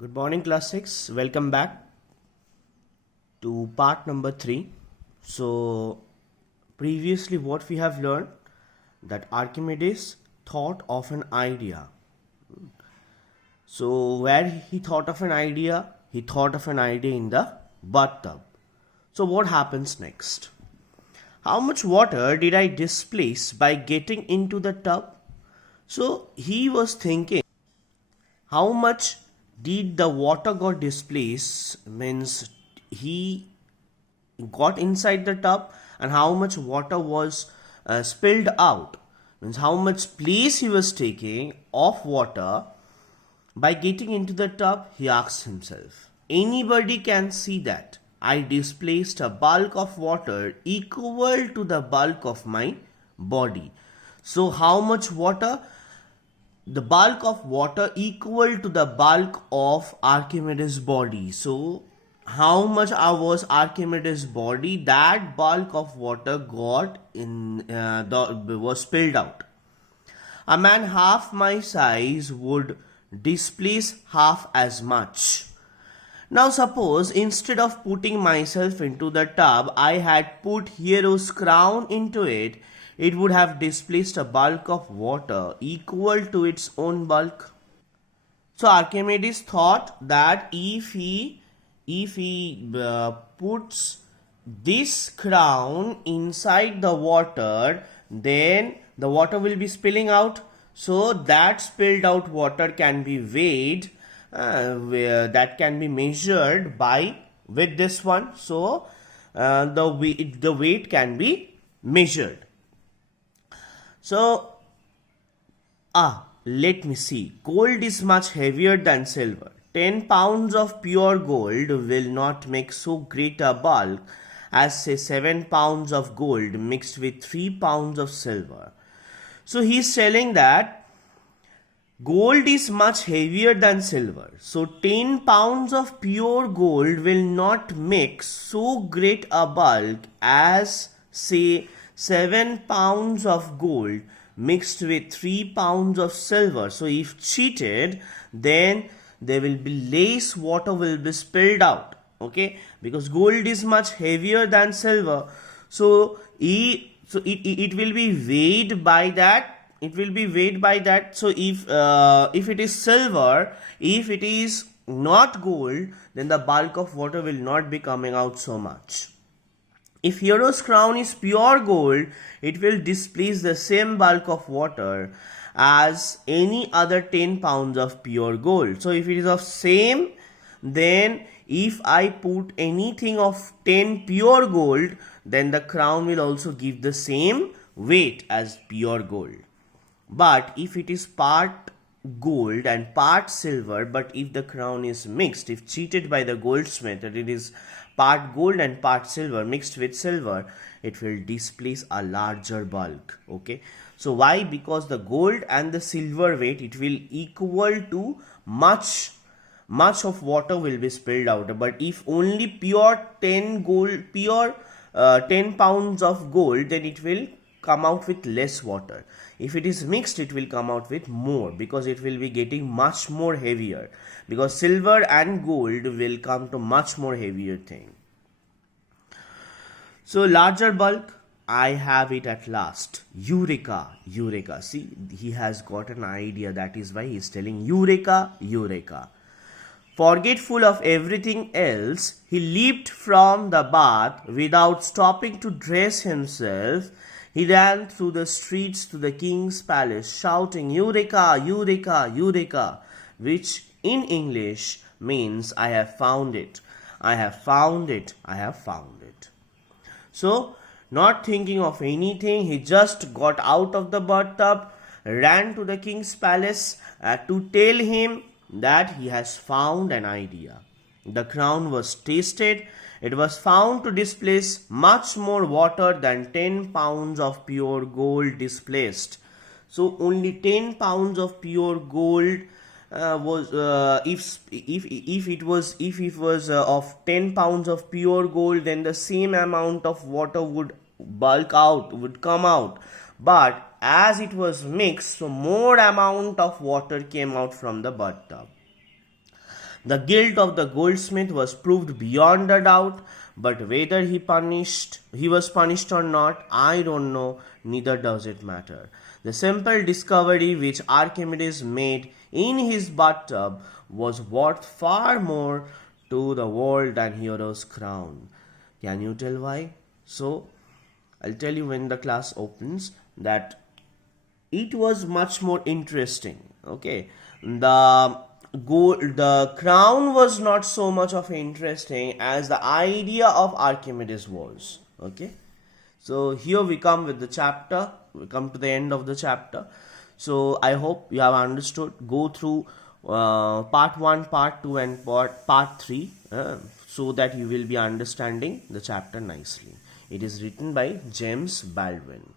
Good morning, class 6. Welcome back to part number 3. So, previously, what we have learned that Archimedes thought of an idea. So, where he thought of an idea? He thought of an idea in the bathtub. So, what happens next? How much water did I displace by getting into the tub? So, he was thinking how much did the water got displaced means he got inside the tub, and how much water was spilled out means how much place he was taking of water by getting into the tub. He asked himself, anybody can see that I displaced a bulk of water equal to the bulk of my body. So how much water? The bulk of water equal to the bulk of Archimedes' body. So, how much was Archimedes' body? That bulk of water got was spilled out. A man half my size would displace half as much. Now suppose instead of putting myself into the tub, I had put hero's crown into it, it would have displaced a bulk of water equal to its own bulk. So Archimedes thought that if he puts this crown inside the water, then the water will be spilling out. So that spilled out water can be weighed, that can be measured by with this one. So the weight can be measured. So, let me see. Gold is much heavier than silver. 10 pounds of pure gold will not make so great a bulk as say 7 pounds of gold mixed with 3 pounds of silver. So, he is telling that gold is much heavier than silver. So, 10 pounds of pure gold will not make so great a bulk as say 7 pounds of gold mixed with 3 pounds of silver. So if cheated, then there will be less water will be spilled out. Okay, because gold is much heavier than silver. So it will be weighed by that. It will be weighed by that. So if it is silver, if it is not gold, then the bulk of water will not be coming out so much. If hero's crown is pure gold, it will displace the same bulk of water as any other 10 pounds of pure gold. So if it is of same, then if I put anything of 10 pure gold, then the crown will also give the same weight as pure gold. But if it is part gold and part silver, but if the crown is mixed, if cheated by the goldsmith, that it is part gold and part silver mixed with silver, it will displace a larger bulk. Okay, so why? Because the gold and the silver weight, it will equal to much of water will be spilled out. But if only pure 10 pounds of gold, then it will come out with less water. If it is mixed, it will come out with more, because it will be getting much more heavier, because silver and gold will come to much more heavier thing. So larger bulk, I have it at last. Eureka, Eureka. See, he has got an idea. That is why he is telling Eureka, Eureka. Forgetful of everything else, he leaped from the bath without stopping to dress himself. He ran through the streets to the king's palace, shouting, Eureka, Eureka, Eureka, which in English means, I have found it, I have found it, I have found it. So, not thinking of anything, he just got out of the bathtub, ran to the king's palace to tell him that he has found an idea. The crown was tasted. It was found to displace much more water than 10 pounds of pure gold displaced. So only 10 pounds of pure gold was if it was of 10 pounds of pure gold, then the same amount of water would come out. But as it was mixed, so more amount of water came out from the bathtub. The guilt of the goldsmith was proved beyond a doubt, but whether he was punished or not, I don't know, neither does it matter. The simple discovery which Archimedes made in his bathtub was worth far more to the world than Hero's crown. Can you tell why? So, I'll tell you when the class opens that it was much more interesting. Okay, the crown was not so much of interesting as the idea of Archimedes was. Okay, so here we come with the chapter. We come to the end of the chapter. So I hope you have understood. Go through part 1, part 2 and part 3 so that you will be understanding the chapter nicely. It is written by James Baldwin.